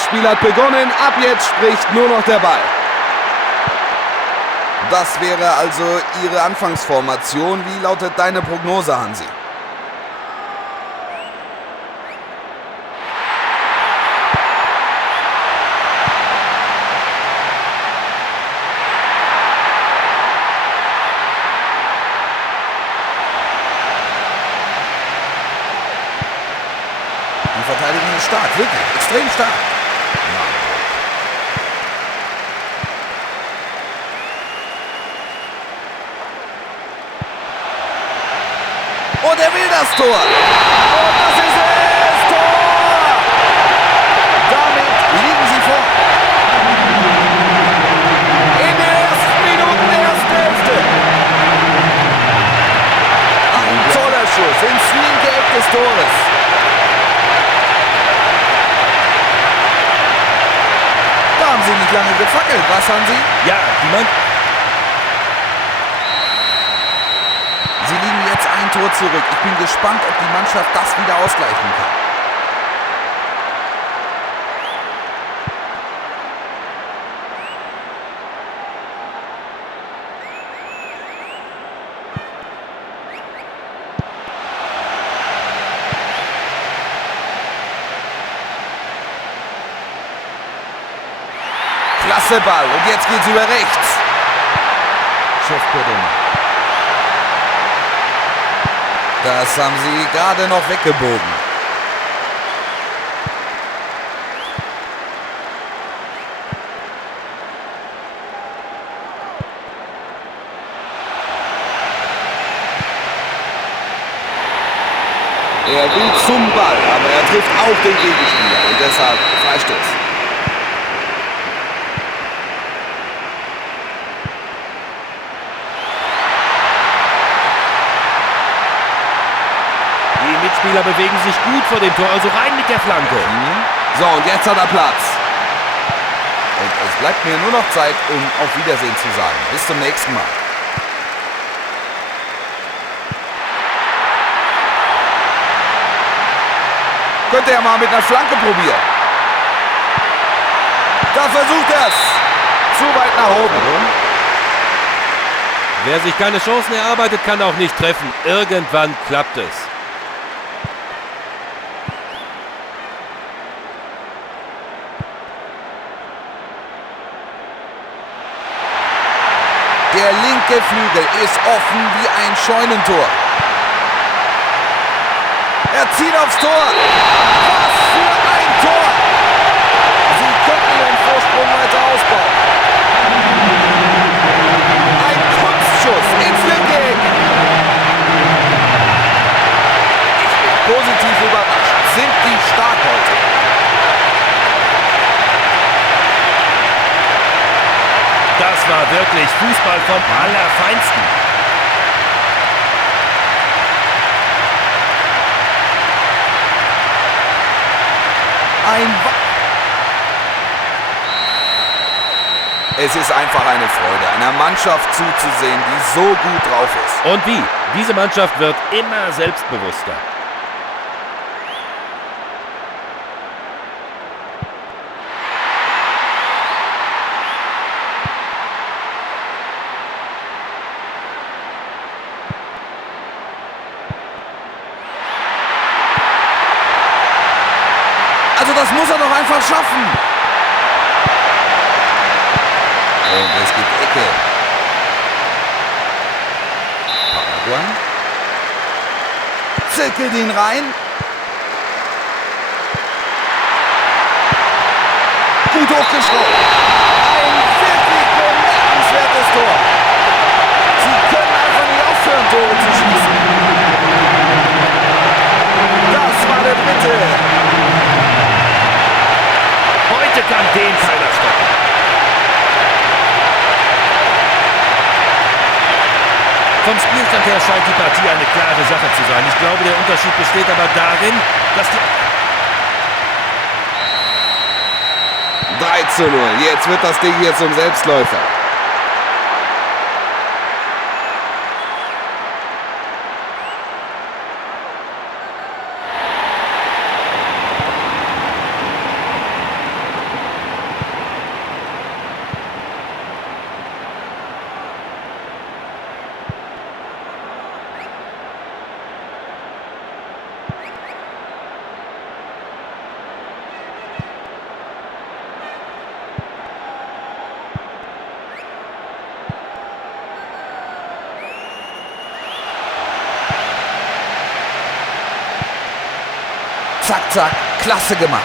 Das Spiel hat begonnen, ab jetzt spricht nur noch der Ball. Das wäre also Ihre Anfangsformation. Wie lautet deine Prognose, Hansi? Die Verteidigung ist stark, wirklich, extrem stark. Und er will das Tor. Und das ist es. Tor. Damit liegen sie vor. In den ersten Minuten der ersten Hälfte. Ein toller Schuss ins linke Eck des Tores. Da haben sie nicht lange gefackelt. Was haben sie? Ja, die Mann... Sie liegen jetzt ein Tor zurück. Ich bin gespannt, ob die Mannschaft das wieder ausgleichen kann. Klasse Ball. Und jetzt geht's über rechts. Chef Pedona. Das haben sie gerade noch weggebogen. Er will zum Ball, aber er trifft auch den Gegenspieler und deshalb Freistoß. Die Mitspieler bewegen sich gut vor dem Tor, also rein mit der Flanke. So, und jetzt hat er Platz. Und es bleibt mir nur noch Zeit, um auf Wiedersehen zu sagen. Bis zum nächsten Mal. Könnte er mal mit einer Flanke probieren. Da versucht er es. Zu weit nach oben. Wer sich keine Chancen erarbeitet, kann auch nicht treffen. Irgendwann klappt es. Der linke Flügel ist offen wie ein Scheunentor. Er zieht aufs Tor. Was für ein Tor! Sie könnten ihren Vorsprung weiter ausbauen. Ein Kunstschuss ins linke Eck. Ich bin positiv überrascht. Sind die stark heute? Das war wirklich Fußball vom Allerfeinsten. Es ist einfach eine Freude, einer Mannschaft zuzusehen, die so gut drauf ist. Und wie? Diese Mannschaft wird immer selbstbewusster. Also das muss er doch einfach schaffen. Und es gibt Ecke. Paraguay. Zirkelt ihn rein. Gut hochgeschraubt. Ein wirklich bemerkenswertes Tor. Sie können einfach nicht aufhören, Tore zu schießen. Das war der dritte. Heute kann den keiner stoppen. Vom Spielstand her scheint die Partie eine klare Sache zu sein. Ich glaube, der Unterschied besteht aber darin, dass die... 3:0. Jetzt wird das Ding hier zum Selbstläufer. Zack, zack. Klasse gemacht.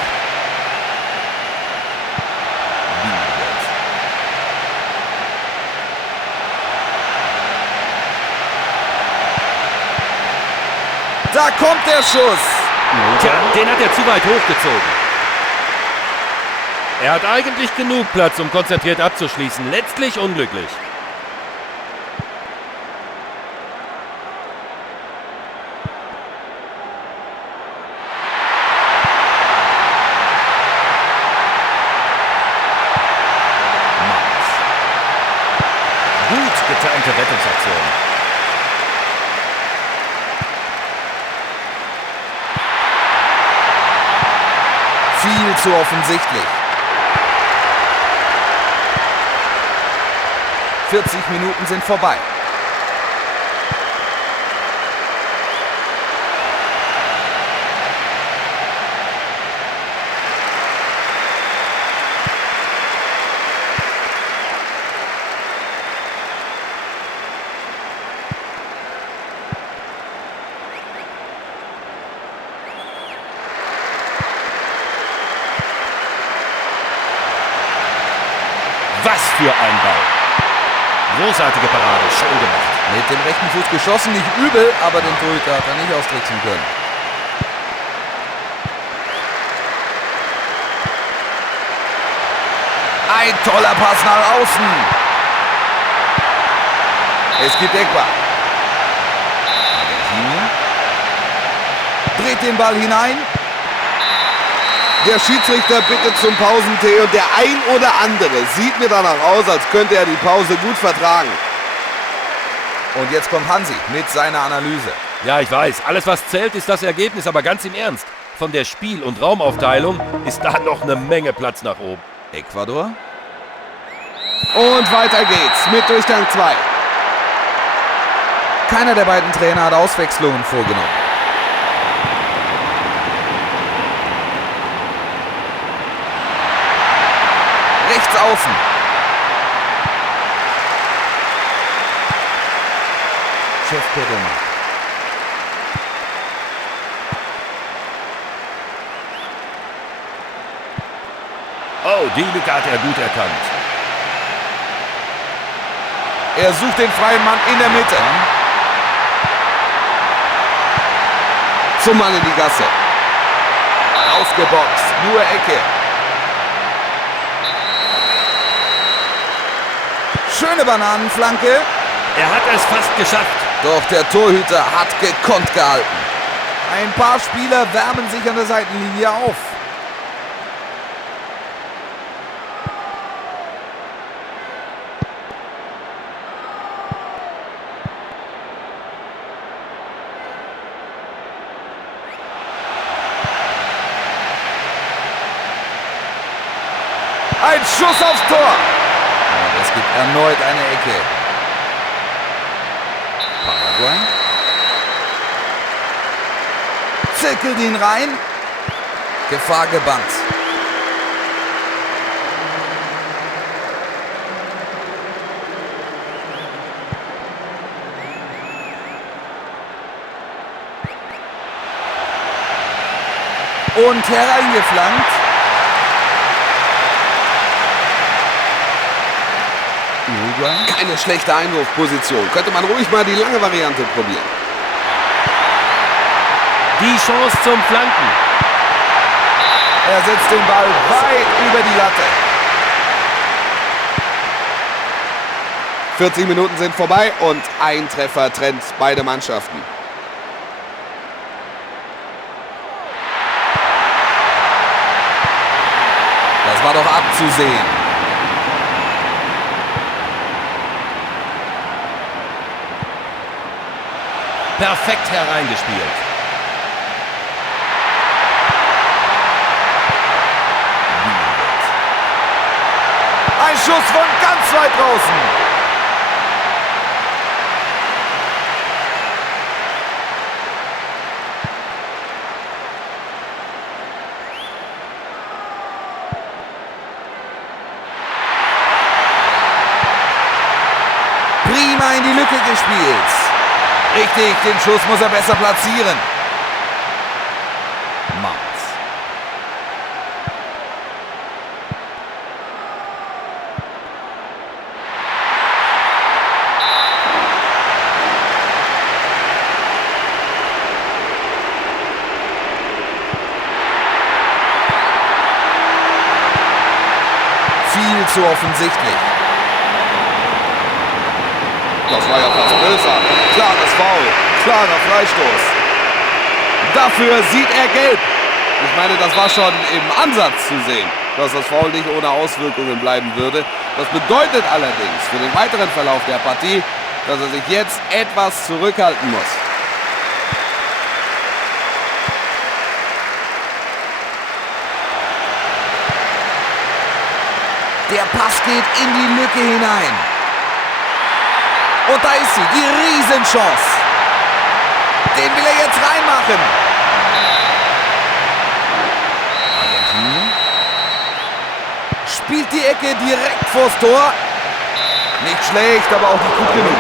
Da kommt der Schuss. Tja, den hat er zu weit hochgezogen. Er hat eigentlich genug Platz, um konzentriert abzuschließen. Letztlich unglücklich. Gut getimte Rettungsaktion. Viel zu offensichtlich. 40 Minuten sind vorbei. Was für ein Ball. Großartige Parade, schön gemacht. Mit dem rechten Fuß geschossen, nicht übel, aber den Torhüter hat er nicht austricksen können. Ein toller Pass nach außen. Es gibt Eckball. Dreht den Ball hinein. Der Schiedsrichter bittet zum Pausentee und der ein oder andere sieht mir danach aus, als könnte er die Pause gut vertragen. Und jetzt kommt Hansi mit seiner Analyse. Ja, ich weiß, alles was zählt ist das Ergebnis, aber ganz im Ernst. Von der Spiel- und Raumaufteilung ist da noch eine Menge Platz nach oben. Ecuador. Und weiter geht's mit Durchgang 2. Keiner der beiden Trainer hat Auswechslungen vorgenommen. Rechts außen. Chef Pedema. Oh, die Lücke hat er gut erkannt. Er sucht den freien Mann in der Mitte. Zum Mann in die Gasse. Ausgeboxt. Nur Ecke. Schöne Bananenflanke. Er hat es fast geschafft. Doch der Torhüter hat gekonnt gehalten. Ein paar Spieler wärmen sich an der Seitenlinie auf. Ein Schuss aufs Tor. Und es gibt erneut eine Ecke. Paraguay. Zirkelt ihn rein. Gefahr gebannt. Und hereingeflankt. Uruguay. Keine schlechte Einwurfposition. Könnte man ruhig mal die lange Variante probieren. Die Chance zum Flanken. Er setzt den Ball weit über die Latte. 40 Minuten sind vorbei und ein Treffer trennt beide Mannschaften. Das war doch abzusehen. Perfekt hereingespielt. Ein Schuss von ganz weit draußen. Prima in die Lücke gespielt. Richtig, den Schuss muss er besser platzieren. Maus. zu offensichtlich. Das war ja fast böser. Klares Foul, klarer Freistoß. Dafür sieht er gelb. Ich meine, das war schon im Ansatz zu sehen, dass das Foul nicht ohne Auswirkungen bleiben würde. Das bedeutet allerdings für den weiteren Verlauf der Partie, dass er sich jetzt etwas zurückhalten muss. Der Pass geht in die Lücke hinein. Und da ist sie, die Riesenchance. Den will er jetzt reinmachen. Argentinien spielt die Ecke direkt vors Tor. Nicht schlecht, aber auch nicht gut genug.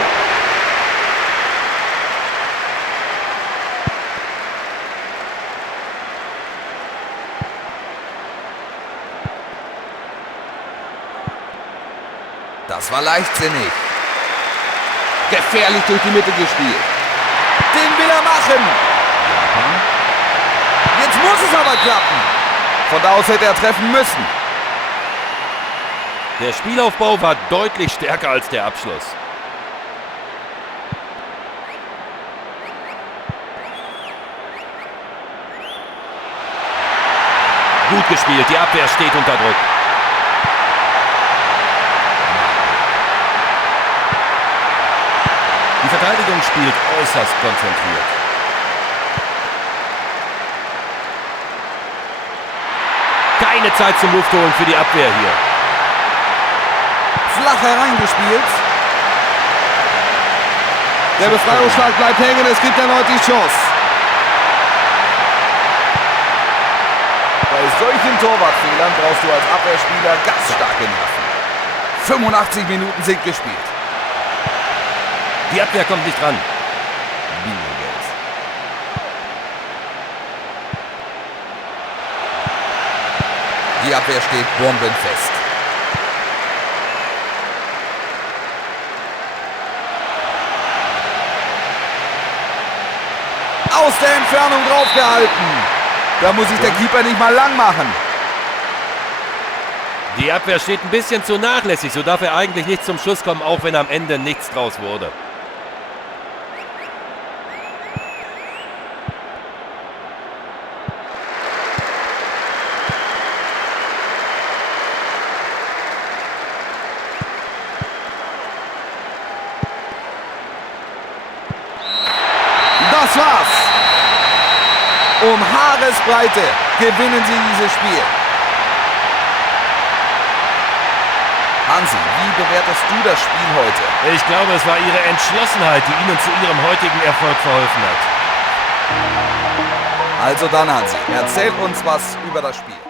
Das war leichtsinnig. Gefährlich durch die Mitte gespielt. Den will er machen. Jetzt muss es aber klappen. Von da aus hätte er treffen müssen. Der Spielaufbau war deutlich stärker als der Abschluss. Gut gespielt, die Abwehr steht unter Druck. Die Verteidigung spielt äußerst konzentriert. Keine Zeit zum Luftholen für die Abwehr hier. Flach hereingespielt. Der Befreiungsschlag bleibt hängen, es gibt erneut die Chance. Bei solchen Torwartfehlern brauchst du als Abwehrspieler ganz starke Nerven. 85 Minuten sind gespielt. Die Abwehr kommt nicht ran. Bielefeld. Die Abwehr steht bombenfest. Aus der Entfernung draufgehalten. Da muss sich der Keeper nicht mal lang machen. Die Abwehr steht ein bisschen zu nachlässig, so darf er eigentlich nicht zum Schuss kommen, auch wenn am Ende nichts draus wurde. Das war's. Um Haaresbreite gewinnen sie dieses Spiel. Hansi, wie bewertest du das Spiel heute? Ich glaube, es war ihre Entschlossenheit, die ihnen zu ihrem heutigen Erfolg verholfen hat. Also dann, Hansi, erzähl uns was über das Spiel.